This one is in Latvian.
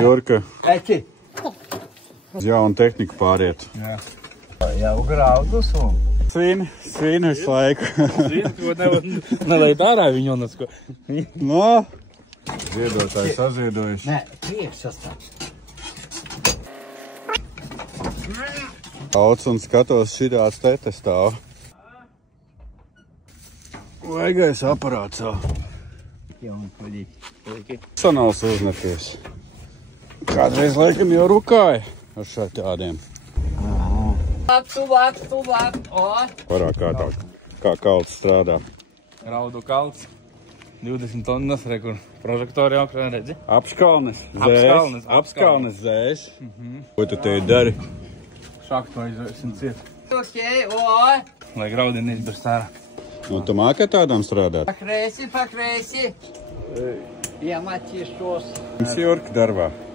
Jurka, Eki. uz jaunu tehniku pāriet. Jā. Jau graudus un... Svin visu laiku. Svin, ko nelaikt ārā viņu un atsko. No, ziedotājs saziedojis. Nē, priekšas tā. Auts un skatos šitās tete stāv. Vaigais aparāts savu. Jauni paļīgi. Sanāls uzmeties. Kādreiz laikam jau rukāja ar šādiem. Tuvāk, o! Parāk kā kalts strādā. Raudu kalts. 20 tonnas, kur prožektori jau krāna redzi. Apskalnes zēs. Ko tu te dari? Šaktu aizvēsim ciet. Ok, o! Lai graudi neizberst ārā. Nu, tu māki tādām strādāt? Pakreisi. Ja matīšos. Jums Jurka darbā.